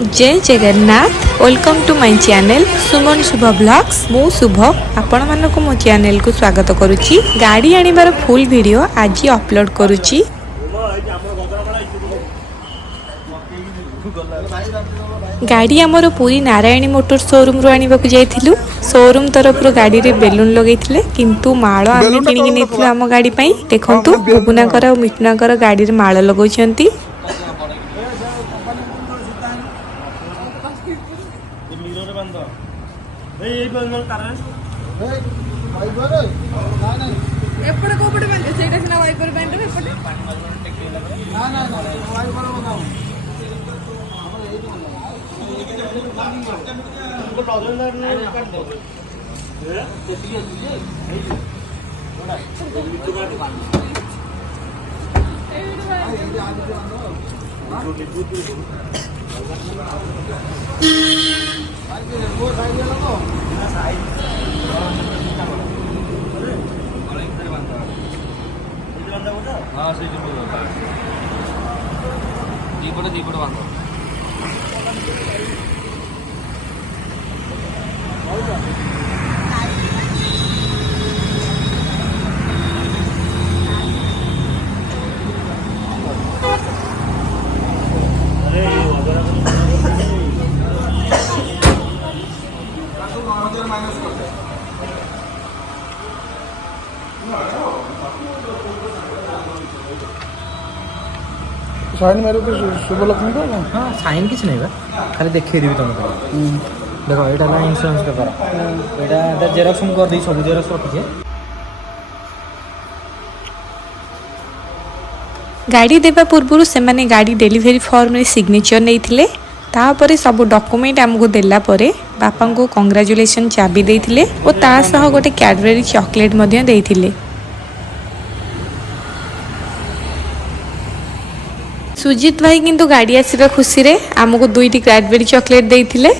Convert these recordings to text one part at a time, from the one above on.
जय Jagannath welcome to my channel Suman Shubh blogs मु शुभ आपण मानक मो चैनल को स्वागत करुच्ची। गाड़ी आनिबार फुल वीडियो आज अपलोड करुच्ची। गाड़ी आमर पूरी नारायणी मोटर शोरूम रू आनिबाकु जाइथिलु। शोरूम तरफ गाड़ी रे बेलून लगेइथिले किंतु माळ आमे किनिकि नेथिलु आम गाड़ी पई। देखंतु बुबुनाकर और मिटुनाकर गाड़ी रे माळ लगौछंती। ఎప్పుడు కోపడి బండి చేయసిన వైపర్ బండి ఎప్పుడు నా నా నా వైపర్ बनाओ हमको प्रॉब्लम नहीं कर दो ये कितनी है थोड़ा तो का दुकान हाँ सही दीपड़ बांध साइन मेरे को शुभ लक्ष्मी को हाँ साइन किसी नहीं बा खाली देखे देवी तुमको देखो यहाँ इन्शुरांस पेपर यहाँ जेरक्स कर दी सब जेरक्स रखीचे। गाड़ी देवा पूर्व से माने गाड़ी डेलीवरी फॉर्म रे सिग्नेचर नहीं तापर सब डॉक्यूमेंट आमको देला परे बापा को कंग्रेचुलेशन चाबी देइथिले और ता सह गोटे कैडबरी चॉकलेट मध्य देइथिले। सुजीत भाई किंतु गाड़ी आसीबा खुशी रे आमको दुईटी कैडबरी चॉकलेट देइथिले।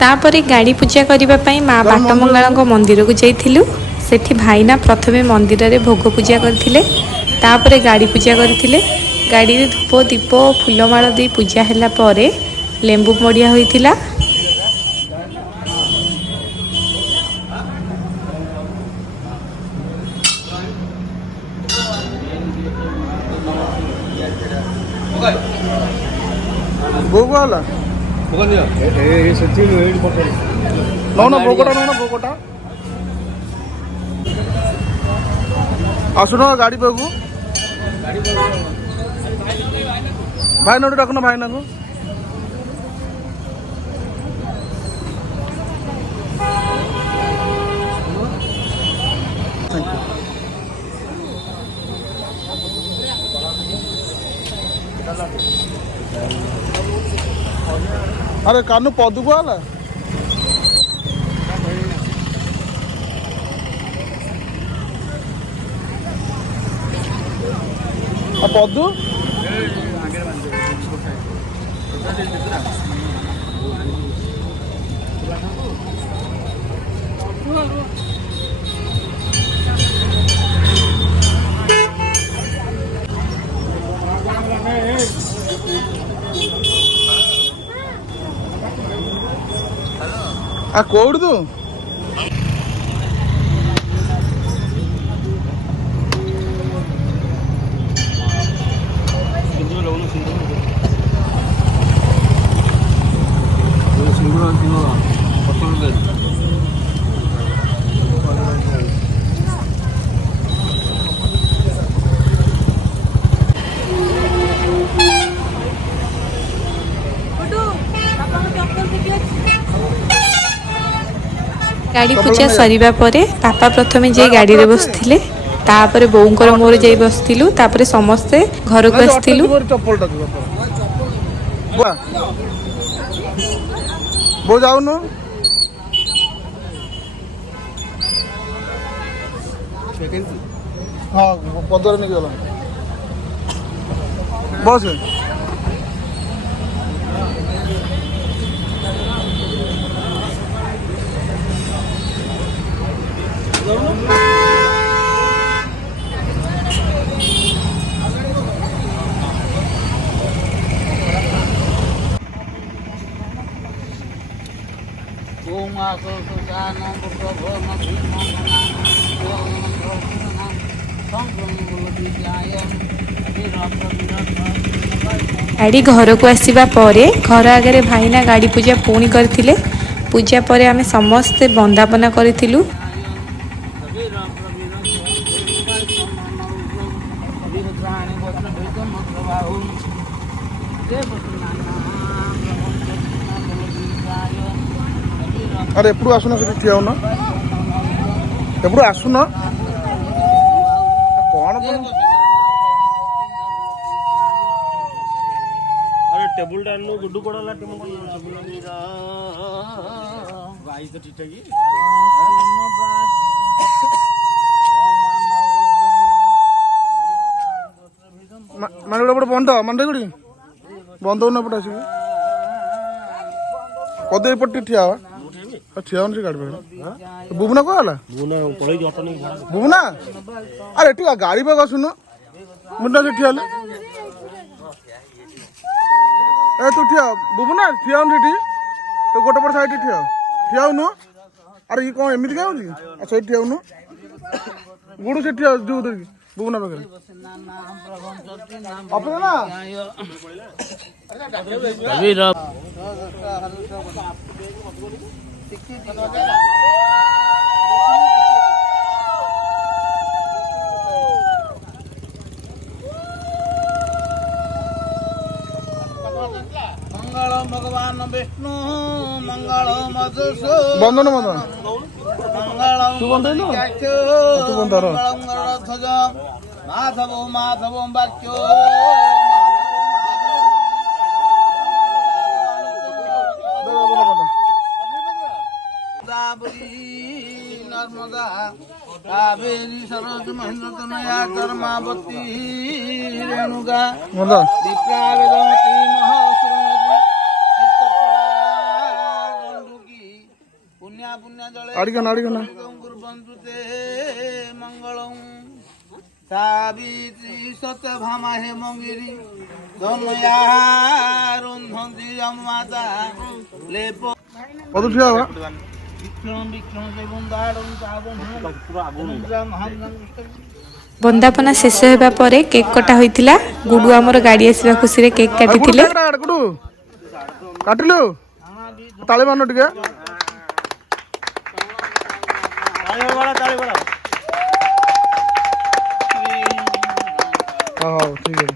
तापरे गाड़ी पूजा करबा पई मां बाटमंगला मंदिर को जाइथिलु। सेठी भाईना प्रथमे मंदिर रे भोग पूजा करथिले तापरे गाड़ी पूजा करथिले। गाड़ी रे धूप दीप फूलमाଳ दे पूजा हैला परे लेंबू मडिया होइथिला। भोग वाला बुकनिया ए सेठी एड पटे ना भोगटा आसुन गाड़ी पाकू भाई ना डाकुन भाई ना को अरे कानू पदू को आला पदू कौड़ तू गाड़ी पूजा सरीबा परे पापा प्रथमे जे गाड़ी रे बसथिले तापरे बोउंकर मोर जाई बसथिलु तापरे समस्ते घर को आस्थिलु। बो जाउनु हाँ पदर निकल बस Thank you. ଗାଡ଼ି ଘରକୁ ଆସିବା ପରେ ଘର ଆଗରେ ଭାଇନା ଗାଡ଼ି ପୂଜା ପୁଣି କରିଥିଲେ। ପୂଜା ପରେ ଆମେ ସମସ୍ତେ ବନ୍ଦାପନା କରିଥିଲୁ। ଆରେ ଏପଟୁ ଆସୁନ, ସେଠି ଠିଆ ହଉନ, ଏପଟୁ ଆସୁନ। କ'ଣ अरे टेबल टा नो गुड्डू कोड़ा ला टेबल वाइस तो ठीक है की ମାନେ ଗୋଟେ ବନ୍ଧ ମାନେ ଗୁଡ଼ି ବନ୍ଧ ହଉନ ଏପଟେ ଆସିକି ପଦେ ଏପଟେ ଟିକେ ଠିଆ ହବା ଠିଆ ହଉନି ସେ ଗାଡ଼ି ପାଖରେ। ବୁବୁନା କ'ଣ ହେଲା? ବୁବୁନା ଆରେ ଏଠି ଗାଡ଼ି ପାଖ ଆସୁନ, ମୁଣ୍ଡ ସେ ଠିଆ ହେଲେ। ଏ ତୁ ଠିଆ ବୁବୁନା, ଠିଆ ହଉନି ସେଠି, ଗୋଟେ ପଟ ସାଇଡ୍ ଠିଆ ହଉନୁ। ଆରେ ଇଏ କ'ଣ ଏମିତି କାହିଁ ହଉଛି? ସେଇଠି ଠିଆ ହଉନୁ, ଗୁଡ଼ୁ ସେଠି ଠିଆ ଯୋଉ ଧରିକି ବୁବୁନା ପାଖରେ ଅପେକ୍ଷା ନା। मंगल भगवान विष्णु मंगल मधुसू ବନ୍ଧନ ବନ୍ଧନ मंगल ତୁ ବନ୍ଧେଇଲୁ ତୁ ବନ୍ଧାର ध्वज माधव माधव वाक्यो नर्मदा कावेरी सरोज महेंद्र तनया कर्मावती रेणुका ବନ୍ଧା दीप्रावेदमती महस्रमती चित्तप्रागंडुकी पुण्या पुण्य जले ଆଡ଼ିକନା ଆଡ଼ିକନା कुर्वन्तु ते मंगलम् सावित्री सत्यभामा हेमगिरि धनया रुन्धन्ति यमाता लेप ପଦୁ ଠିଆ ହବା। विक्रम विक्रम देवं दारुं तावं ବନ୍ଦାପନା ଶେଷ ହେବା ପରେ କେକ୍ କଟା ହୋଇଥିଲା। ଗୁଡୁ ଆମର ଗାଡ଼ି ଆସିବା ଖୁସିରେ କେକ୍ କାଟିଥିଲେ। ଗୁଡୁ କାଟିଲୁ ତାଳି ମାରୁନ ଟିକେ। ହଉ ଠିକ ଅଛି।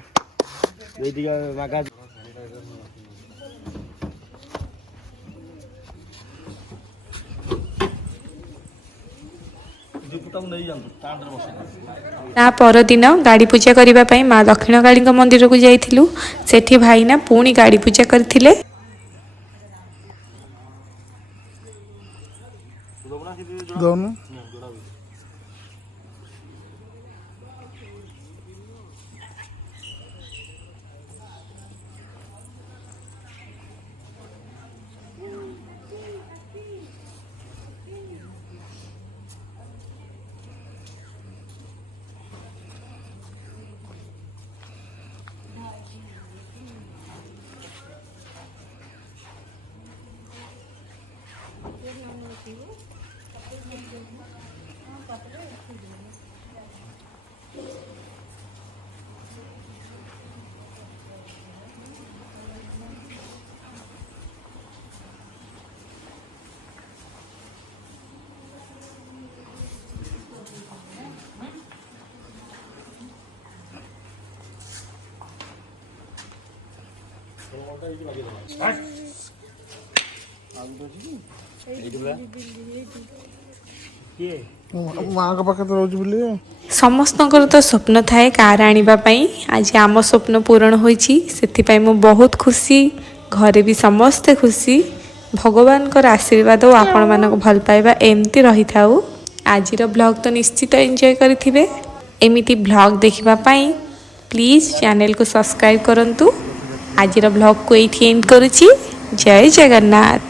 ତା ପରଦିନ ଗାଡ଼ି ପୂଜା କରିବା ପାଇଁ ମା ଦକ୍ଷିଣକାଳୀଙ୍କ ମନ୍ଦିରକୁ ଯାଇଥିଲୁ। ସେଠି ଭାଇନା ପୁଣି ଗାଡ଼ି ପୂଜା କରିଥିଲେ। ଦଉନୁ ମାଙ୍କ ପାଖରେ ତ ରହୁଛି ବୋଲି। ସମସ୍ତଙ୍କର ତ ସ୍ୱପ୍ନ ଥାଏ କାର ଆଣିବା ପାଇଁ। ଆଜି ଆମ ସ୍ୱପ୍ନ ପୂରଣ ହୋଇଛି, ସେଥିପାଇଁ ମୁଁ ବହୁତ ଖୁସି। ଘରେ ବି ସମସ୍ତେ ଖୁସି। ଭଗବାନଙ୍କର ଆଶୀର୍ବାଦ ଓ ଆପଣମାନଙ୍କ ଭଲ ପାଇବା ଏମିତି ରହିଥାଉ। ଆଜିର ବ୍ଲଗ୍ ତ ନିଶ୍ଚିତ ଏନ୍ଜୟ କରିଥିବେ। ଏମିତି ବ୍ଲଗ୍ ଦେଖିବା ପାଇଁ ପ୍ଲିଜ୍ ଚ୍ୟାନେଲକୁ ସବସ୍କ୍ରାଇବ୍ କରନ୍ତୁ। ଆଜିର ବ୍ଲଗ୍କୁ ଏଇଠି ଏଣ୍ଡ କରୁଛି। ଜୟ ଜଗନ୍ନାଥ।